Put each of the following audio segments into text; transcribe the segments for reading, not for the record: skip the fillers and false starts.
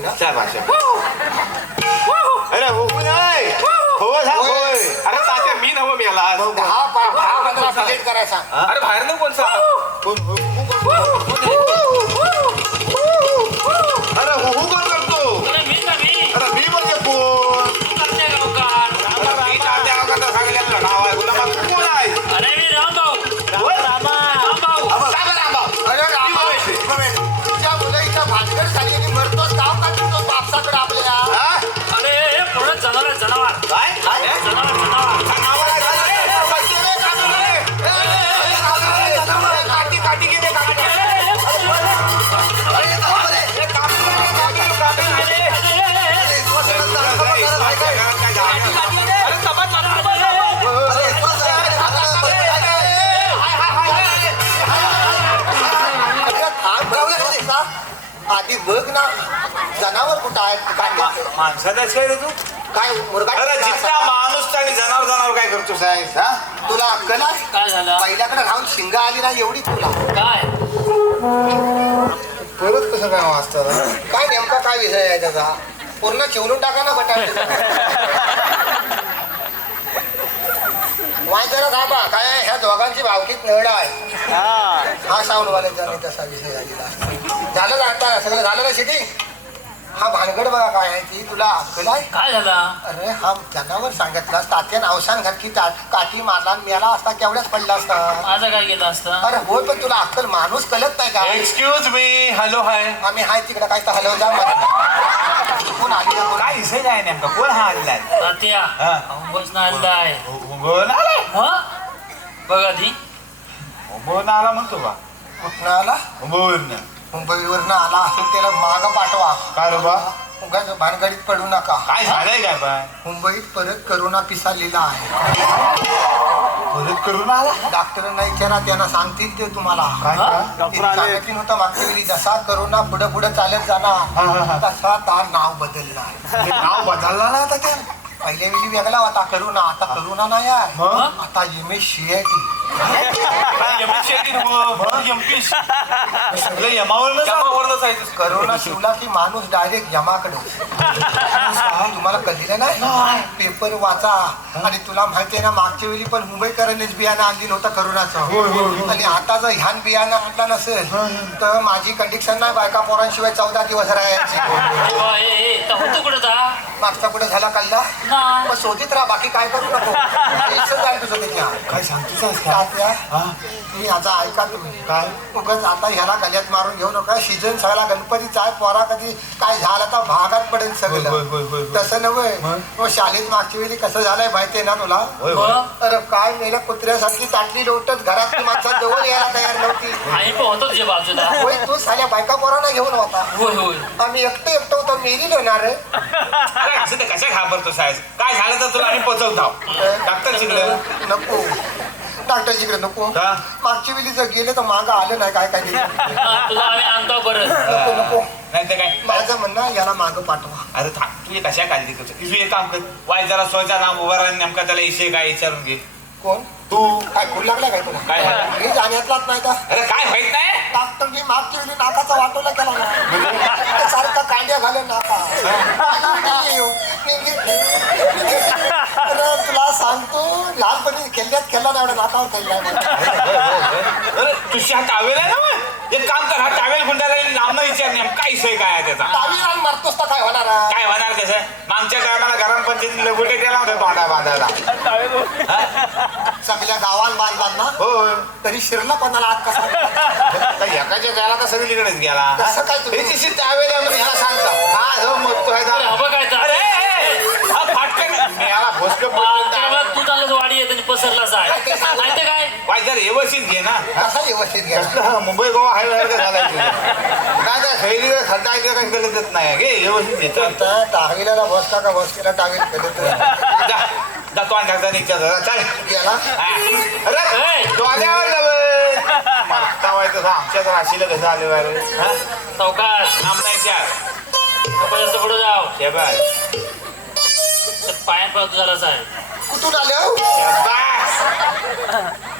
ना शाबास. अरे हो नाही हो सांग होय. अरे तात्या मी नवं मी आला 10-15 मिनिट करायचा. अरे बाहेर न कोण सा अरे हो कोण करतो. अरे मी म्हणजे कोण. मी तात्या गावचा सांगितलेलं नाव आहे. गुलाबा तू कोण आहे. तुझ्या मुलं इथं भानगड झाली आणि मरतोच गाव का तुझं बापसाकडे आपल्या. काय काठी काठी गेले आधी बघ ना जनावर कुठं आहे. माणसाचा रे तू काय मुर्गा. अरे जितका माणूस आणि जनावर काय करतो साहेब. हा तुला अक्कल आहे. काय झालं पहिल्याकडे राहून शिंगा आली ना एवढी तुला. काय परत कसं काय वाचतं. काय नेमका काय विषय आहे त्याचा. पूर्ण चिवरून टाका ना बटाटे. वाय जरा थांबा. काय ह्या दोघांची भावकीत नळ आहे. हा साऊंडवाल्याचा नाही तसा विषय झालेला. झालं ना आता सगळं झालं ना शेती. हा भानगड बघा काय आहे ती. तुला अक्कल आहे. काय झालं अरे हा जनावर सांगितलं तात्यानं अवसान घात की काठी मारला मेला असता केवढ्याच पडला असता. माझं काय केलं असतं अरे होय पण तुला अक्कल माणूस कळत नाही का. Excuse me hello hi. आम्ही हाय तिकडे काय तर हलव जा. कोण आली का. काय विषय काय नेमका कोण हा आलेला तात्या बसणं आलाय मुंबईवरून आलाय. बघा ती मुंबईवरून आला म्हणतो बा. कुठनं आला. मुंबईवरून मुंबईवरनं आला असेल त्याला मागं पाठवा. काय रे बा उगाच भानगडीत पडू नका. काय झालंय काय बा. मुंबईत परत करोना पिसालेला आहे. परत करून आला. डॉक्टरांना विचारा त्यांना सांगतील ते तुम्हाला. काय सांगितलं होतं मागच्या वेळी जसा करोना पुढे पुढे चालत जाणार तसा तार नाव बदलणार. नाव बदलला ना आता त्या. पहिल्या वेळी वेगळा होता करोना. आता करोना नाही आहे. आता MSCIT. करोना शिवला की माणूस डायरेक्ट यमाकडे. तुम्हाला कळलेलं नाही. पेपर वाचा. आणि तुला माहिती आहे ना मागच्या वेळी पण मुंबईकरांनीच बियाणं आणलेलं होतं करोनाचं. आणि आता जर ह्यान बियाणं आणला नसेल तर माझी कंडिक्शन नाही बायका पोरांशिवाय 14 दिवस राहायची. होतो कुठं जा मागचा पुढे झाला कल्ला मग शोधित राहा. बाकी काय करू नको. जाईल तुझं त्याच्या. काय सांगतोस तुम्ही आता ऐका तुम्ही. काय उगाच आता ह्याला गल्यात मारून घेऊ नका. सीजन सगळा गणपतीचा आहे. पोरा कधी काय झालं तर भागात पडेल सगळं. तसं नव्हे. मग शाळेत मागच्या वेळी कसं झालंय माहितीये ना तुला. अरे काय मेलं कुत्र्यासारखी ताटली लोटत घरात माणसा जवळ यायला तयार नव्हती. आई पण होतो तुझ्या बाजूला. होय तू साल्या बायका पोरांना घेऊन होता. होय होय आम्ही एकटं होतो. मेरी येणार रे. अरे असं ते कशा घाबरतो साहेब. काय झालं तर तुला आम्ही पोचवतो. डॉक्टर शिकलं नको. डॉक्टरजीकडे नको. मागच्या वेळी जर गेले तर मागं आलं नाही. काय काय तुला आम्ही आणतो बरं. नको नको. नाही तर काय माझं म्हणणं याला मागं पाठवा. अरे थांब तू कशा काळजी करतो. तू एक काम कर. वाय जरा स्वतःचा नाम उभा राहा. नेमका त्याला इशे काय विचारून घे. कोण तू काय फुल लागला काय तुला. काय झालं? मी जाण्यातलाच नाही का. अरे काय माहित नाही. डॉक्टरजी मागच्या वेळी नाकाचा वाटोला केला ना. सारखा कांड्या घालून नाका. अरे तुला सांगतो लहानपणी खेळला ना एवढ्या नाकावर खेळला. तुझी हा टावेल आहे ना. एक काम कर. हा टावेल गुंडाला नाम विचार नेमका इशे काय आहे त्याचा. टावी आणि मारतोस तर काय होणार. काय होणार कसं. मागच्या टायमाला ग्रामपंचायतीला गुटे केला होता तोंडा बांधायला. सगळ्या गावाला बांधतात ना. हो तरी शिरला कोणाला आत कसा. एकाच्या त्याला तर सगळीकडेच गेला. कसं काय तुम्ही. त्याची टावेल आहे म्हणून ह्याला सांगता. हा जो मग हवं काय मी याला भोसक तू चांगलंच वाडी येते पसरलाच आहे. माहिती काय वाय जर व्यवस्थित घे ना. कसा व्यवस्थित घ्या. मुंबई गोवा हायवे झाला काय काय खैरी खड्डा आहे काही कळतच नाही. घे व्यवस्थित घेतो. टावीला बसला का बसकेला टावील कळत जातो आणि टाकता निघता चाल गेला. अरे तो आल्यावर मागता व्हायचं आमच्या तर राशीला कसं आले बारे. सावकाश आमनायच्या जास्त पुढे जाव. शेबाय पायात पडतो झालाच आहे. कुठून आले.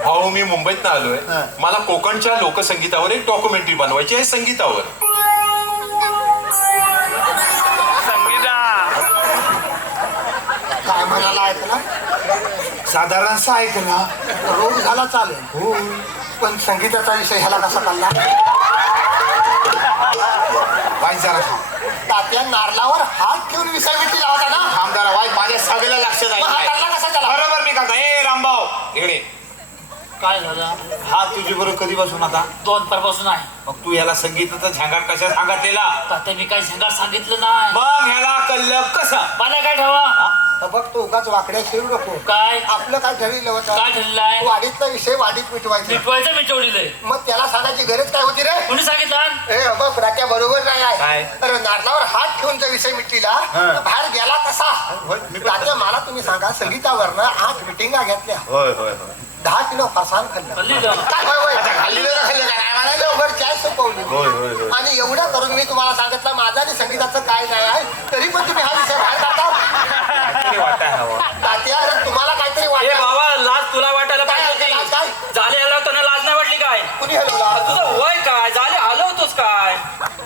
भाऊ मी मुंबईत आलोय. मला कोकणच्या लोकसंगीतावर एक डॉक्युमेंटरी बनवायची आहे. संगीतावर साधारण ऐकलं. रोग झाला चालेल हो. पण संगीताचा विषय ह्याला कसा कळला? वाईट जरा तात्या नारळावर हात ठेवून विषय मिठी लावता ना, आमदार वाईट माझ्या सगळ्या लक्षात मग हा आहे. कळला कसा त्याला? बरोबर मी काका. ए रामभाऊ इकडे. काय झालं? हा तुझी बरोबर कधीपासून आता? 2 पासून आहे. मग तू याला संगीताचा झंगाट कशा सांगितलेला? तात्या मी काय झंगाट सांगितलं नाही. मग ह्याला कळलं कसं? मला काय ठेवा? तर बघ तू उगाच वाकड्या शिरू नको. काय आपलं काय ठरविलं होतं? काय ठरलं आहे? वाढीतला विषय वाढीत मिटवायचा. मिटवायचं मिटवलेलं. मग त्याला सांगायची गरज काय होती रे? कोणी सांगितलं? ए बघ राख्या बरोबर नाही आहे. काय? अरे नारळावर हात ठेवून जर विषय मिटलीला तर बाहेर गेला कसा? तात्या मला तुम्ही सांगा, संगीतावरनं 8 मिटिंगा घेतल्या, होय होय होय. 10 किलो फरसाण खाल्लं. खाल्ली का? काय होय होय? आता खाल्लेलं का खाल्लं का नाही म्हणायचं? लवकर चाय सोपवली. होय होय होय. आणि एवढं करून मी तुम्हाला सांगितलं माझं आणि संगीताचं काय नाही आहे, तरी पण तुम्ही हा विषय बाहेर काढता. किती वाटाय हवा. तात्या अरे तुम्हाला काहीतरी ए वाटतं. बाबा, लाज तुला वाटायला काय पाहिजे लाज होती. काय? झाले आलो तर लाज नाही वाटली काय? कुणी हलवला? तुझं वय काय झाले हलवतोच काय?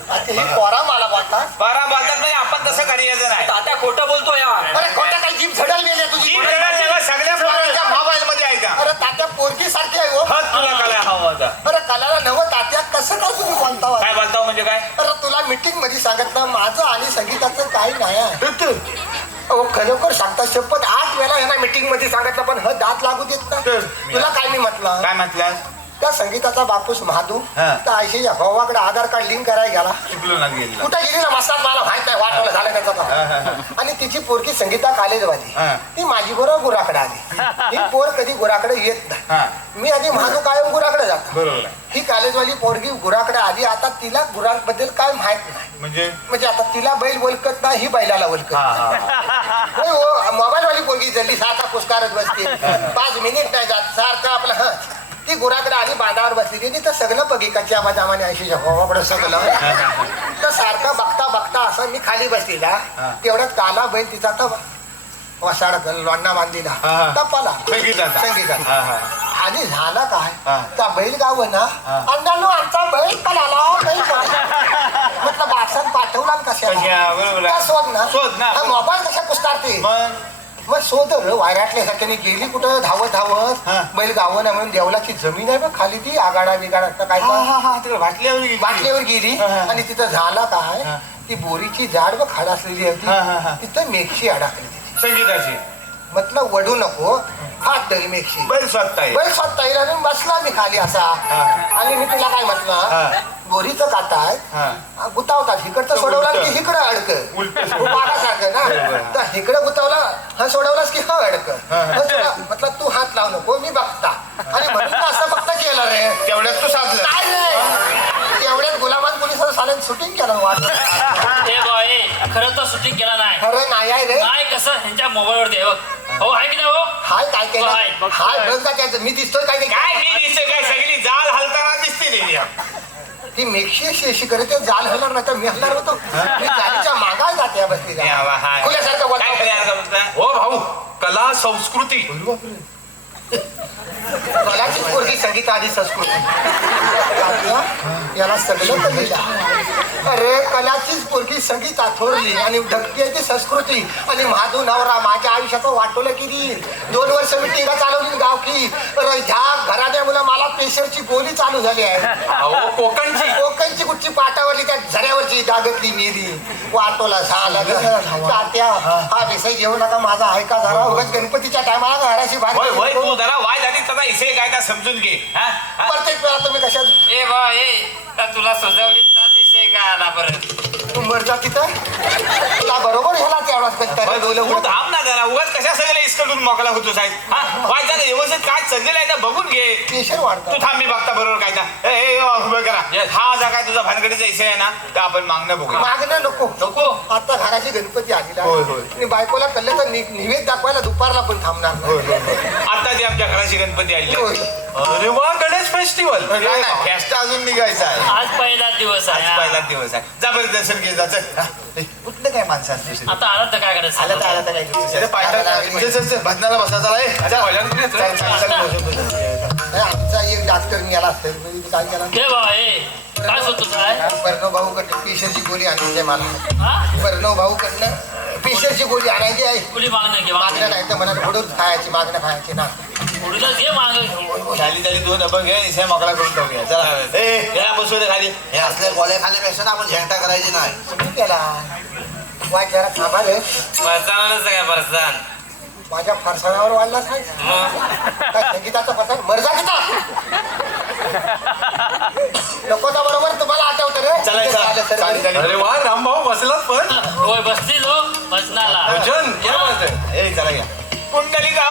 आता ही पोरा मला वाटतात. बारा बाजार नाही आपण तसं करायचं नाही. तात्या खोटं बोलतो यार. अरे खोटं काही जीभ झडल गेली तुझी. जीभ जगायला सगळ्या पोरांच्या मोबाईल मध्ये आहे का? अरे तात्या पोरगी सारखी आहे हो. हा तुला काय हवा होता? अरे कलाला नवं तात्या कसं काय तुम्ही बोलता? काय बोलताव म्हणजे काय? अरे तुला मीटिंग मध्ये सांगितलं माझं आणि संगीताचं काही नाही आहे. अहो खरोखर सांगता शपथ 8 वेळा यांना मीटिंग मध्ये सांगितलं पण ह दात लागू देत ना. तुला काय मी म्हटलं? काय म्हटलं? त्या संगीताचा बापूस महादू हा. त्या आयशीच्या भावाकडे आधार कार्ड लिंक करायला गेला. चुकलो ना गेला. कुठे गेली ना मस्तात मला माहित नाही, वाटवलं झालं त्याचा. आणि तिची पोरगी संगीता कॉलेजवाली, हा. ती माझी बरोबर गुराकडे आली. ही पोर कधी गुराकडे येत हा. नाही. मी आधी महादू कायम गुराकडे जातो. बरोबर आहे. ही कॉलेजवाली पोरगी गुराकडे आली. आता तिला गुरांबद्दल काय माहित नाही. म्हणजे आता तिला बैल ओळखत नाही, ही बैलाला ओळखत नाही. हो मोबाईल वाली पोरगी जल्ली सारखा पुस्कारत बसते. 5 मिनिट नाही जात सारखं आपलं ह. ती गुराकडे आली, बांधावर बसली. तिथं सगळं बघिकाच्या आवाजामाने ऐशीच्या भावाकडे सगळं तर सारखं बघता बघता असं मी खाली बसलेला. तेवढ्यात काला बैल तिचा तर वसाड लोंडा बांधलेला टपाला संगीताचा. आणि झालं काय, त्या बैल गाव ना अण्णांनो आमचा बैल पळाला, बैल पळाला. म्हटलं बासन पाठवला कशा शोध ना मोबाईल कशा पुसकारते. मग शोध वायराटल्या सारख्याने गेली कुठं धावत धावत. बैल गाव ना म्हणून देवलाची जमीन आहे बघ खाली, ती आगाडा बिगाडा काय बाटल्यावर गेली. आणि तिथं झाला काय, ती बोरीची झाड बघ खाड असलेली होती, तिथं मेक्षी अडकली संगीताची. म्हटलं वडू नको, हात तरी मेक्षी बैल स्वतः बैल स्वतः येईल. आणि बसला मी खाली असा. आणि मी तुला काय म्हटलं, बोरीचं काटा आहे गुतावतात, इकडचं सोडवला की इकडं अडक मागासारखं ना. तर इकडं गुतावला हा सोडवलास की हा अडक. म्हटलं तू हात लावू नको, मी बघता. आणि म्हणून असं फक्त केलं रे. तेवढ्यात तू साधलं काय रे तेवढ्यात गुलाबात पोलिसांना साल्यानं शूटिंग केलं वाट. ए बाय, खरं तर शूटिंग केला नाही. खरं नाही आहे रे. नाही कसं ह्यांच्या मोबाईल वरती आहे बघ. हो आहे की नाही हो? हाय काय केलं बघ, हाय बघ का त्याचं मी दिसतोय काय काय मी दिसते काय सगळी जाल हलताना दिसते रे. ती मेक्षी अशी करते जाल हलणार नाही तर मी हलणार होतो. मी जालीच्या मागाय जाते बसली खुल्यासारखं बोलतो. हो भाऊ, कला संस्कृती कलाची पोरगी संगीत आधी संस्कृती. याला सगळं कळलं. अरे कलाचीच पोरगी संगीत थोरली आणि ढक्की आहे ती संस्कृती. आणि महादू नवरा माझ्या आयुष्याचं वाटवलं किती. 2 वर्ष मी टीका चालवली गावकी. ह्या घराण्यामुळे मला प्रेशरची गोळी चालू झाली आहे. अहो कोकणची कुठची पाटावरली त्या झऱ्यावरची दागतली मेली. वाटोला झालं तात्या हा विषय घेऊ नका माझा, ऐका जरा. उगाच गणपतीच्या टायमाला घराची होय तू बाहेर जरा वाय झाली त्याचा इसे काय का समजून घे. प्रत्येक वेळा तुम्ही कशात ए बा ए तुला सजवली ताच विषय काय आला परत. तू मर जा तिथं. तुला बरोबर ह्याला तेवढाच थांब ना जरा. उगाच कशा सगळ्या इस्कडून मोकळा होतो साहेब. वाय झालं व्यवस्थित काय चाललेलं आहे बघून घे. प्रेशर वाढतं. तू थांब मी बघता बरोबर काय उभं करा. हा जा काय तुझा भानगडीचा विषय आहे ना, तर आपण मागणं बघू. मागणं नको नको. आता घराची गणपती आलेला होय, होय. आणि बायकोला कळलं तर निवेद दाखवायला दुपारला पण थांबणार नाही. आता ती आमच्या घराची गणपती आली. होय. अरे वा, गणेश फेस्टिवल. फेस्ट अजून निघायचा आहे. आज पहिला दिवस आज आहे. पहिला दिवस आहे. जा बरं दर्शन घे जा. चल. कुठलं काय माणसं असते आता आलं तर काय करायचं? आलं तर काय भजनाला बसा चला. आमचा एक डॉक्टर गेला असेल म्हणजे काय केला हे बाबा हे काय होतो काय बर्णव भाऊ कडनं पेशरची गोळी आणायची आहे मला हा बर्णव भाऊ कडनं पेशरची गोळी आणायची आहे कुली मागणं घे मागणं नाही तर मला फोडून खायची मागणं खायची ना कुलीला घे मागं झाली झाली दोन आपण घे निश्चय मोकळा करून टाकूया चला ए गेला बसू दे खाली हे असले गोळे खाण्यापेक्षा ना आपण झेंटा करायची नाही तुम्ही केला वाय जरा थांबा रे चांगलंच काय परसान माझ्या फरसाण्यावर वाढलाच आहे काय संगीताचा फरसाण मर्जा घेता नकोचा बरोबर तुम्हाला आठवतं रे चला झालं तर चालेल बरं. अरे वा रामभाऊ बसलात पण होय बसली लो भजनाला भजन